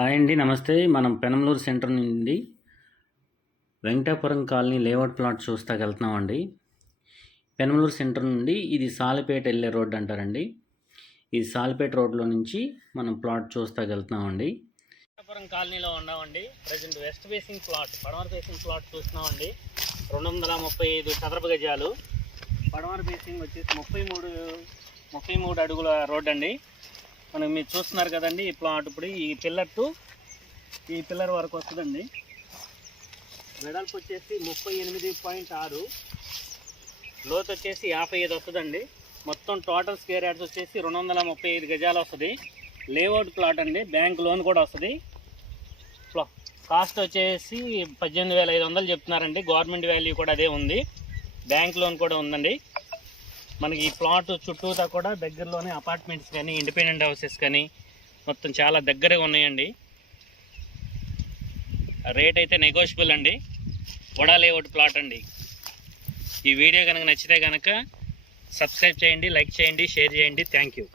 Hi అండి, నమస్తే. మనం పెనమలూరు సెంటర్ నుండి వెంకటాపురం కాలనీ లేఅవుట్ ప్లాట్ చూస్తాకి వెళ్తున్నామండి. పెనమలూరు సెంటర్ నుండి ఇది సాలిపేట వెళ్ళే రోడ్ అంటారండి. ఈ సాలిపేట రోడ్లో నుంచి మనం ప్లాట్ చూస్తాకి వెళ్తున్నామండి. వెంకటాపురం కాలనీలో ఉన్నామండి. ప్రజెంట్ వెస్ట్ ఫేసింగ్ ప్లాట్, పడమర ఫేసింగ్ ప్లాట్ చూస్తున్నామండి. 235 చదరపు గజాలు. పడమర ఫేసింగ్ వచ్చేసి 33 అడుగుల రోడ్ అండి. మనం మీరు చూస్తున్నారు కదండి, ఈ ప్లాట్ ఇప్పుడు ఈ పిల్లర్ టు ఈ పిల్లర్ వరకు వస్తుందండి. వెడల్పు వచ్చేసి 38.6, లోతు వచ్చేసి 55 వస్తుందండి. మొత్తం టోటల్ స్క్వేర్ యార్డ్స్ వచ్చేసి 235 గజాలు వస్తుంది. లేఅవుట్ ప్లాట్ అండి, బ్యాంక్ లోన్ కూడా వస్తుంది. కాస్ట్ వచ్చేసి 18,500 చెప్తున్నారండి. గవర్నమెంట్ వాల్యూ కూడా అదే ఉంది, బ్యాంక్ లోన్ కూడా ఉందండి. మనకి ఈ ప్లాట్ చుట్టూతా కూడా దగ్గరలోనే అపార్ట్మెంట్స్ కానీ ఇండిపెండెంట్ హౌసెస్ కానీ మొత్తం చాలా దగ్గరగా ఉన్నాయండి. రేట్ అయితే నెగోషియబుల్ అండి. వడా లేఅవుట్ ప్లాట్ అండి. ఈ వీడియో కనుక నచ్చితే కనుక సబ్స్క్రైబ్ చేయండి, లైక్ చేయండి, షేర్ చేయండి. Thank you.